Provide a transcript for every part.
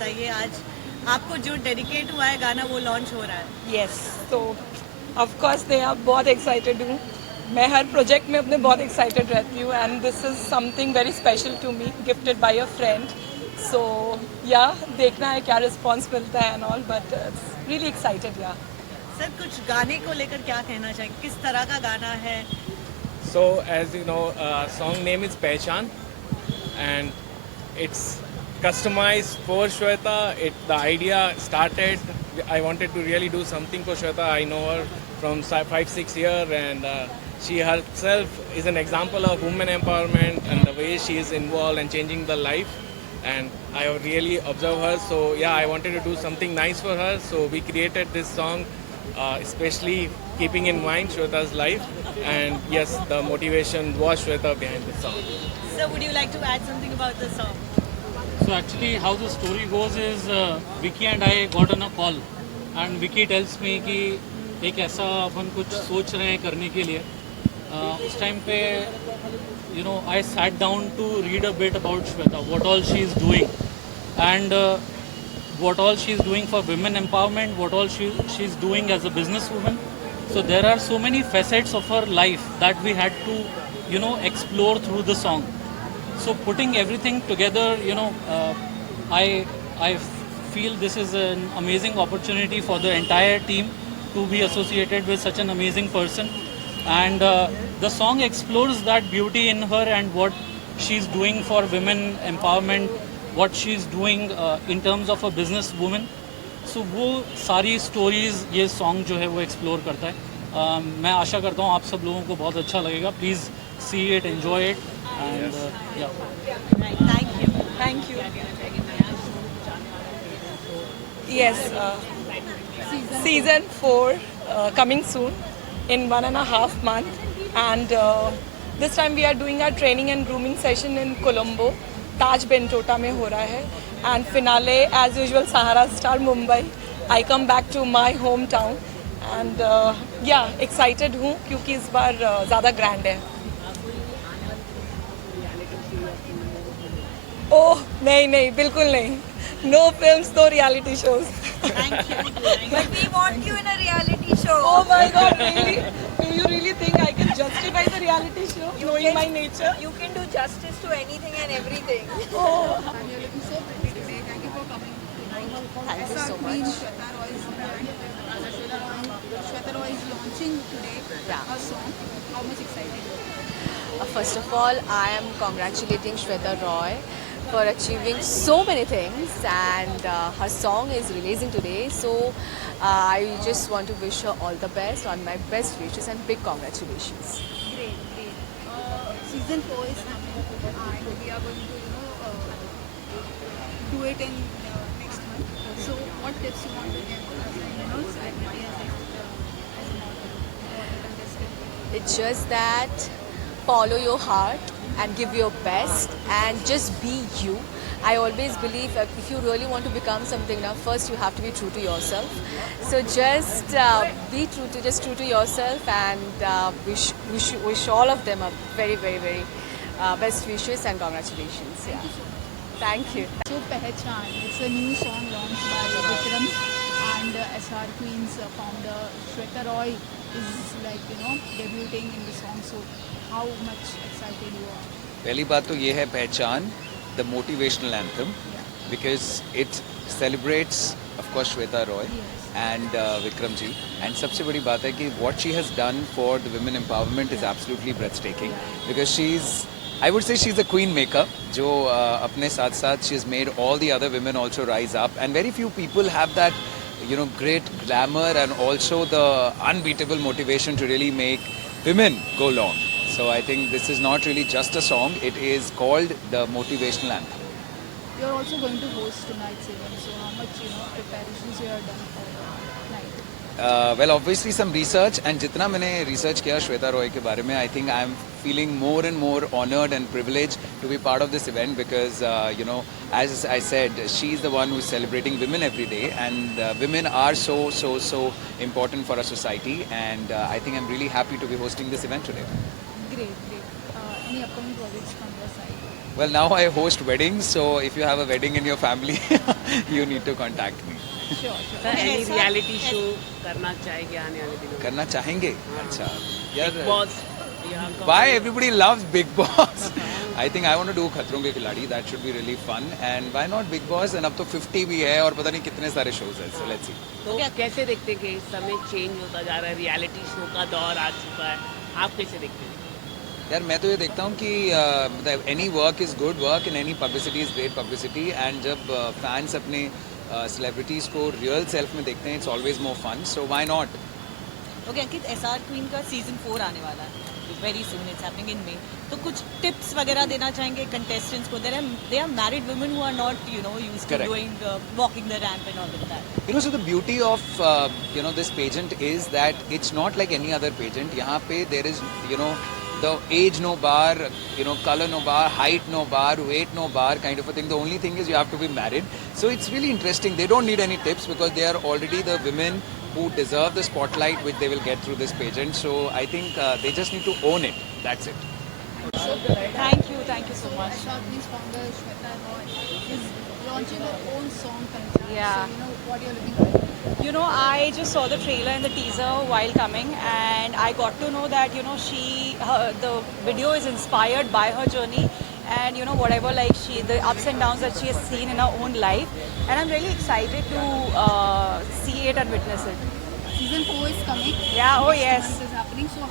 बताइए आज आपको जो डेडिकेट हुआ है गाना वो लॉन्च हो रहा है। यस, तो ऑफ कोर्स मैं अब बहुत एक्साइटेड हूँ. मैं हर प्रोजेक्ट में अपने बहुत एक्साइटेड रहती हूँ and this is something very special to me, gifted by a friend. So yeah देखना है क्या रिस्पॉन्स मिलता है and all, but really excited. Yeah sir कुछ गाने को लेकर क्या कहना चाहिए, किस तरह का गाना है? So, as you know, song name is Pehchan, and it's customized for Shweta. The idea started. I wanted to really do something for Shweta. I know her from 5-6 years, and she herself is an example of women empowerment and the way she is involved and changing the life. And I have really observed her. So yeah, I wanted to do something nice for her. So we created this song, especially keeping in mind Shweta's life. And yes, the motivation was Shweta behind this song. Sir, would you like to add something about the song? So actually how the story goes is Vicky and I got on a call and Vicky tells me कि एक ऐसा अपन कुछ सोच रहे हैं करने के लिए. उस टाइम पे I sat down to read a bit about Shweta, what all she is doing and what all she is doing for women empowerment, what all she is doing as a businesswoman. So there are so many facets of her life that we had to explore through the song. So putting everything together, I feel this is an amazing opportunity for the entire team to be associated with such an amazing person. And the song explores that beauty in her and what she's doing for women empowerment, what she's doing in terms of a business woman. So वो सारी stories ये song जो है वो explore करता है. मैं आशा करता हूँ आप सब लोगों को बहुत अच्छा लगेगा. Please see it, enjoy it. And Right, thank you. thank you. Yes, season 4 coming soon in 1.5 months, and this time we are doing our training and grooming session in Colombo. Taj Bentota में हो रहा है, and finale as usual Sahara Star Mumbai. I come back to my hometown and yeah, excited हूँ क्योंकि इस बार ज़्यादा grand है. ओह नहीं बिल्कुल नहीं. No films, no reality shows. Thank you. But we want you in a reality show. Oh my God, really? Do you really think I can justify the reality show, knowing my nature? You can do justice to anything and everything. Oh, And you're looking so pretty today. Thank you for coming tonight. Thank you so Queen much. Shweta Roy's brand. Shweta Roy is launching today a song. How much excited? First of all, I am congratulating Shweta Roy for achieving so many things, and her song is releasing today. So I just want to wish her all the best, on my best wishes, and big congratulations. Great. Season 4 is coming and we are going to, do it in next month. So what tips you want to give us, celebrity as an contestant? It's just that follow your heart and give your best and just be you. I always believe that if you really want to become something now, first you have to be true to yourself. So just be true to yourself, and wish all of them a very, very, very best wishes and congratulations. Yeah. Thank you. So Pehchan, it's a new song launched by Vikram and SR Queen's founder Shweta Roy is debuting in the song. So how much excited you are? पहली बात तो ये है Pehchaan, the motivational anthem, because it celebrates of course Shweta Roy and Vikram ji. And सबसे बड़ी बात है कि what she has done for the women empowerment is absolutely breathtaking, because she is, I would say she's a queen maker जो अपने साथ साथ she has made all the other women also rise up, and very few people have that great glamour and also the unbeatable motivation to really make women go long. So I think this is not really just a song, it is called the motivational anthem. You're also going to host tonight's event. So how much preparations you have done for tonight? Well, obviously some research, and जितना मैंने research किया श्वेता रॉय के बारे में, I think I'm feeling more and more honored and privileged to be part of this event because, as I said, she's the one who's celebrating women every day, and women are so important for our society, and I think I'm really happy to be hosting this event today. Great. Any upcoming projects from your side? Well, now I host weddings, so if you have a wedding in your family, you need to contact me. Sir any reality show करना चाहेंगे आने वाले दिनों में? करना चाहेंगे? अच्छा यार, boss why everybody loves Big Boss? I think I want to do खतरों के खिलाड़ी. That should be really fun. And why not Big Boss? And अब तो 50 भी है और पता नहीं कितने सारे shows हैं. So let's see. तो कैसे देखते हैं कि इस समय चेंज होता जा रहा है, रियलिटी शो का दौर आ चुका है, आप कैसे देखते हैं? यार मैं तो ये देखता हूँ कि any work is good work and any publicity is great publicity. And जब फैंस अपने सेलिब्रिटीज़ को रियल सेल्फ में देखते हैं, it's always more fun. So why not. Okay Ankit, SR queen का सीजन 4 आने वाला है very soon. It's happening in May. तो कुछ टिप्स वगैरह देना चाहेंगे कंटेस्टेंट्स को? There are married women who are not used to doing walking the ramp and all that. You know, so the beauty of this pageant is that it's not like any other pageant. यहाँ पे there is the age no bar, color no bar, height no bar, weight no bar kind of a thing. The only thing is you have to be married. So it's really interesting. They don't need any tips because they are already the women who deserve the spotlight which they will get through this pageant. So I think they just need to own it. That's it. Thank you so much. SR Queen's founder Shweta Roy is launching her own song Pancham. Yeah. So what you're looking for. I just saw the trailer and the teaser while coming, and I got to know that the video is inspired by her journey, and whatever the ups and downs that she has seen in her own life, and I'm really excited to see it and witness it. Season 4 is coming. Yeah, oh Next yes. month is happening. So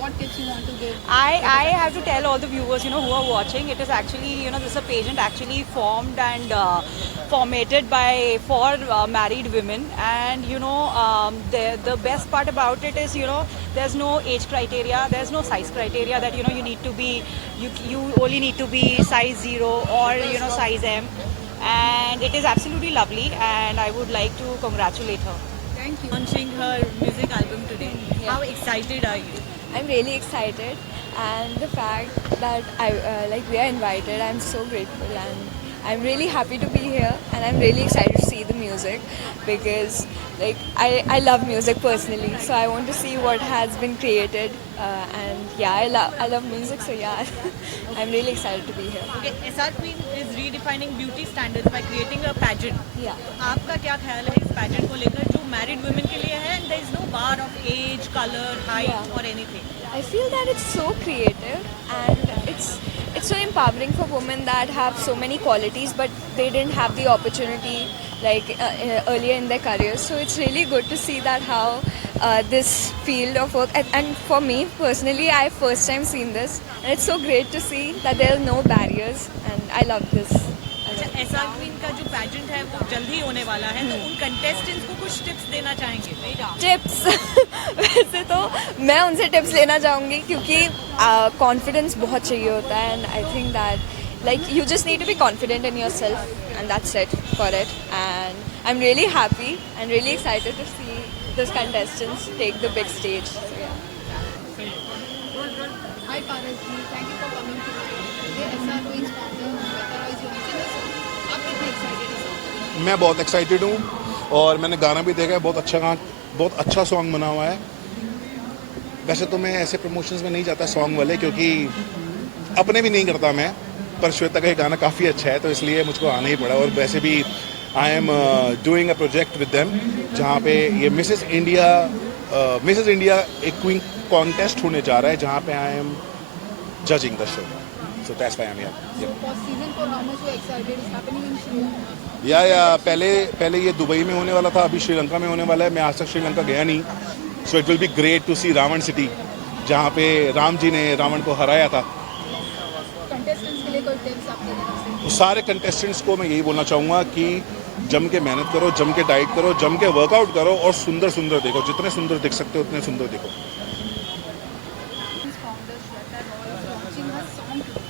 what tips you want to give? I have to tell all the viewers, who are watching, it is actually, this is a pageant actually formed and formatted for married women, and the best part about it is, there's no age criteria, there's no size criteria that you need to be, you only need to be size 0 or size M, and it is absolutely lovely, and I would like to congratulate her. Thank you. Launching her music album today. How excited are you? I'm really excited, and the fact that we are invited, I'm so grateful, and I'm really happy to be here, and I'm really excited to see the music because I love music personally, so I want to see what has been created, and yeah, I love music, so yeah, I'm really excited to be here. Okay, SR Queen is redefining beauty standards by creating a pageant. Yeah. आपका क्या ख्याल है इस pageant को लेकर जो married women के लिए है, and there is no bar of age, color, height Yeah. or anything. I feel that it's so creative, and it's so empowering for women that have so many qualities but they didn't have the opportunity earlier in their careers. So it's really good to see that how this field of work, and for me personally, I first time seen this, and it's so great to see that there are no barriers, and I love this. अच्छा, SR Queen का जो pageant है वो जल्द ही होने वाला है, तो उन contestants को कुछ tips देना चाहेंगे? टिप्स वैसे तो मैं उनसे टिप्स लेना चाहूँगी क्योंकि कॉन्फिडेंस बहुत चाहिए होता है, and I think that you just need to be confident in yourself, and that's it for it. And I'm really happy and really excited to see those contestants take the big stage. So, yeah. Hi Paras ji, thank you for coming today. SR Queen's founder Shweta Roy is launching her song. आप कितने excited हैं song के लिए? मैं बहुत excited हूँ और मैंने गाना भी देखा है. बहुत अच्छा सॉन्ग बना हुआ है. वैसे तो मैं ऐसे प्रमोशंस में नहीं जाता सॉन्ग वाले, क्योंकि अपने भी नहीं करता मैं, पर श्वेता का ये गाना काफ़ी अच्छा है तो इसलिए मुझको आना ही पड़ा. और वैसे भी I am doing a project with them जहाँ पे ये मिसेस इंडिया एक क्वीन कॉन्टेस्ट होने जा रहा है जहाँ पे I am judging the show. So that's why I'm here. So for season 4, how much you excited? Is happening in Sri Lanka? या पहले ये दुबई में होने वाला था, अभी श्रीलंका में होने वाला है. मैं आज तक श्रीलंका गया नहीं, so it will be great to see Ravan city जहाँ पे राम जी ने रावण को हराया था. Contestants के लिए कोई tips आपकी तरफ से? तो सारे कंटेस्टेंट्स को मैं यही बोलना चाहूँगा कि जम के मेहनत करो, जम के डाइट करो, जम के वर्कआउट करो और सुंदर देखो. जितने सुंदर दिख सकते हो उतने सुंदर दिखो. Founder Shweta Roy is launching her song today.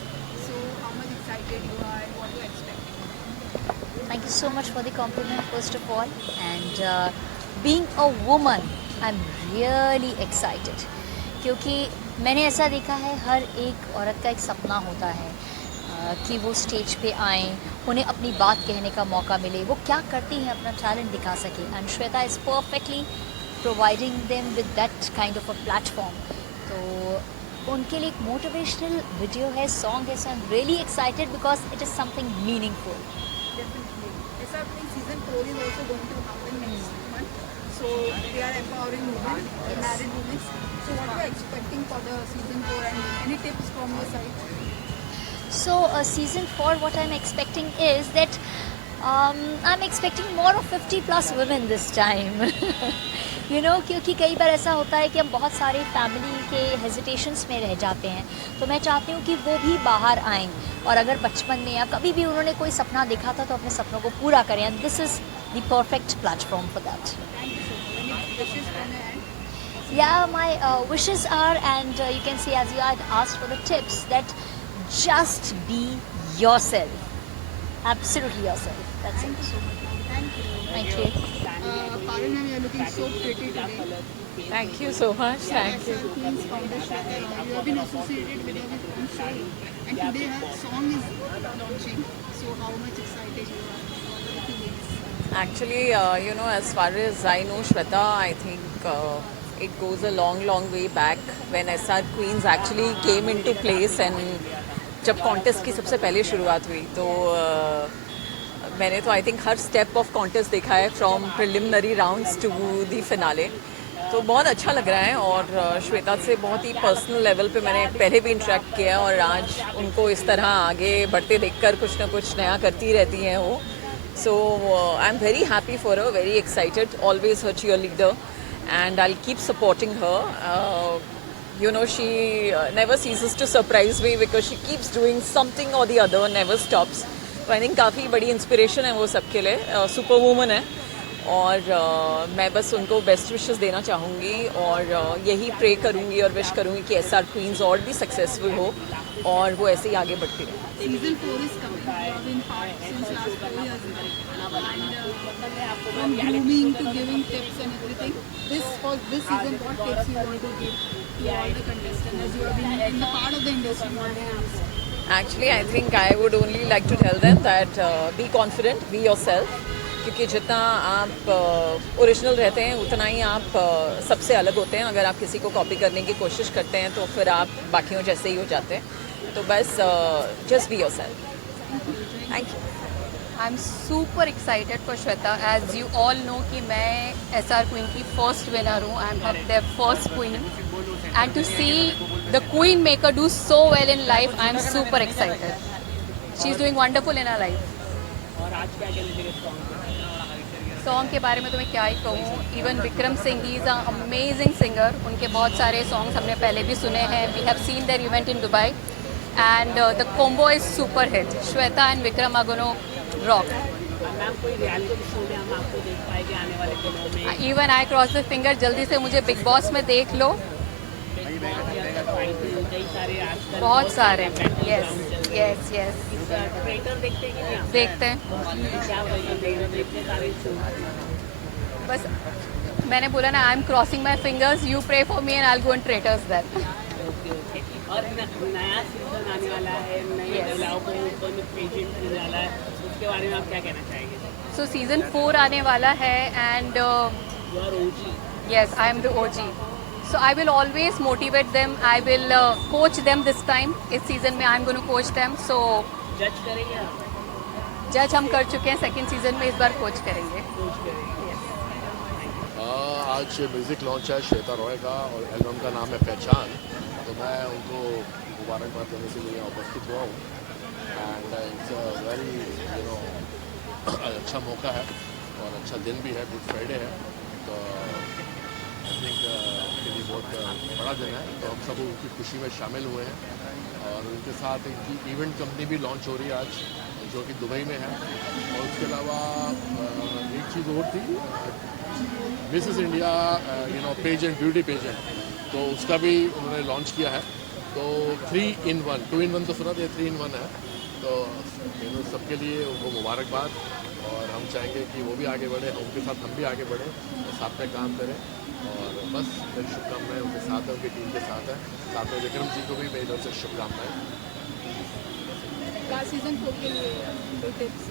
So how much excited you are and what you expect? Thank you so much for the compliment, first of all. And being a woman, I'm really excited. क्योंकि मैंने ऐसा देखा है हर एक औरत का एक सपना होता है कि वो स्टेज पे आएँ, उन्हें अपनी बात कहने का मौका मिले, वो क्या करती हैं अपना टैलेंट दिखा सके. And Shweta is perfectly providing them with that kind of a platform. तो उनके लिए एक मोटिवेशनल वीडियो है, सॉन्ग है. So I am really excited because it is something meaningful. Definitely. SR Queen season 4 is also going to happen next month. So they are empowering women, married women. So what are you expecting for the season 4 and any tips from your side? So season 4, what I'm expecting is that I'm expecting more of 50 plus women this time. You know, क्योंकि कई बार ऐसा होता है कि हम बहुत सारे family के हेजिटेशंस में रह जाते हैं. तो मैं चाहती हूँ कि वो भी बाहर आएँ और अगर बचपन में या कभी भी उन्होंने कोई सपना देखा था तो अपने सपनों को पूरा करें. And this is the perfect platform for that. Yeah, my wishes are, and you can see, as you had asked for the tips, that just be yourself. Absolutely yourself. That's it. Thank you. Thank you. Parul ma'am, you are looking so pretty today. Thank you so much. Thank you. SR Queen's founder Shweta Roy. You have been associated with her with one show, and today her song is launching. So how much excited you are? What are the feelings? Actually, you know, as far as I know Shweta, I think it goes a long way back when SR Queens actually came into place, and जब contest की सबसे पहले शुरुआत हुई तो मैंने तो I think हर स्टेप ऑफ कॉन्टेस्ट देखा है, from preliminary rounds to the finale. तो बहुत अच्छा लग रहा है और श्वेता से बहुत ही पर्सनल लेवल पे मैंने पहले भी इंटरेक्ट किया और आज उनको इस तरह आगे बढ़ते देखकर कुछ ना कुछ नया करती रहती हैं वो. So I am very happy for her, very excited, always her cheer leader, and I'll keep supporting her. You know, she never ceases to surprise me because she keeps doing something or the other, never stops. तो I think काफ़ी बड़ी inspiration है वो सबके लिए. Super woman है और मैं बस उनको बेस्ट विशेस देना चाहूँगी और यही प्रे करूँगी और विश करूँगी कि SR Queens और भी सक्सेसफुल हो और वो ऐसे ही आगे बढ़ती रहे. Season 4 is coming. You have been part since last 4 years. And from grooming to giving tips and everything, for this season, what tips you want to give to all the contestants as you have been in the part of the industry more than years? Actually, I think I would only like to tell them that be confident, be yourself. क्योंकि जितना आप original रहते हैं उतना ही आप सबसे अलग होते हैं. अगर आप किसी को कॉपी करने की कोशिश करते हैं तो फिर आप बाकियों जैसे ही हो जाते हैं. तो बस just be yourself. Thank you. I'm super excited for Shweta. As you all know कि मैं SR Queen की first winner हूँ. I'm their first queen. And to see the queen maker do so well in life, I'm super excited. She's doing wonderful in her life. Song के बारे में तो मैं क्या ही कहूँ. Even Vikram Singh, he is a amazing singer. उनके बहुत सारे सॉन्ग्स हमने पहले भी सुने हैं. We have seen their event in Dubai and the combo is super hit. Shweta and Vikram are gonna rock. Even I cross the finger, जल्दी से मुझे बिग बॉस में देख लो. बहुत सारे. यस यस यस देखते हैं. बस मैंने बोला ना, I am crossing my fingers. You pray for me and I will go in Traitors then. और नया सीजन आने वाला है, नए महिलाओं को पेजेंट मिलने वाला है, उसके बारे में आप क्या कहना चाहेंगे? सो सीजन 4 आने वाला है and yes, I am the OG. So I will always motivate them. I will coach them this time. इस सीजन में I'm going to coach them. So जज करेंगे आप? जज हम कर चुके हैं. सेकंड सीजन में इस बार कोच करेंगे. आज म्यूज़िक लॉन्च है श्वेता रॉय का और एल्बम का नाम है पहचान. तो मैं उनको मुबारकबाद देने के लिए उपस्थित हुआ हूँ. एंड इट्स अ वेरी अच्छा मौका है और अच्छा दिन भी है. गुड फ्राइडे है. तो आई थिंक उनके लिए बहुत बड़ा दिन है. तो हम सब उनकी खुशी में शामिल हुए हैं और उनके साथ इनकी इवेंट कंपनी भी लॉन्च हो रही है आज, जो कि दुबई में है. और उसके अलावा एक चीज़ और थी, Mrs India pageant, beauty pageant, तो उसका भी उन्होंने लॉन्च किया है. तो 3 in 1, 2 in 1 तो सुना था, 3 in 1 है. तो सबके लिए उनको मुबारकबाद. और हम चाहेंगे कि वो भी आगे बढ़े, उनके साथ हम भी आगे बढ़ें और साथ में काम करें. और बस मेरी शुभकामनाएं उनके साथ है, उनकी टीम के साथ है. साथ में विक्रम जी को भी मेरी तरफ से शुभकामनाएं. सीजन 4 के लिए कोई टिप्स?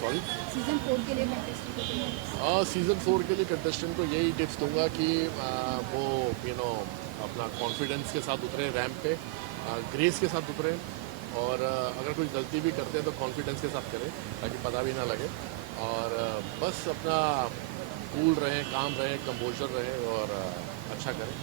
सॉरी, सीजन 4 के लिए contestant को कोई tips? सीज़न 4 के लिए कंटेस्टेंट को यही टिप्स दूंगा कि वो अपना कॉन्फिडेंस के साथ उतरे रैंप पे, ग्रेस के साथ उतरे, और अगर कोई गलती भी करते हैं तो कॉन्फिडेंस के साथ करें ताकि पता भी ना लगे, और बस अपना कूल रहें, काम रहें, कंपोजर रहें और अच्छा करें।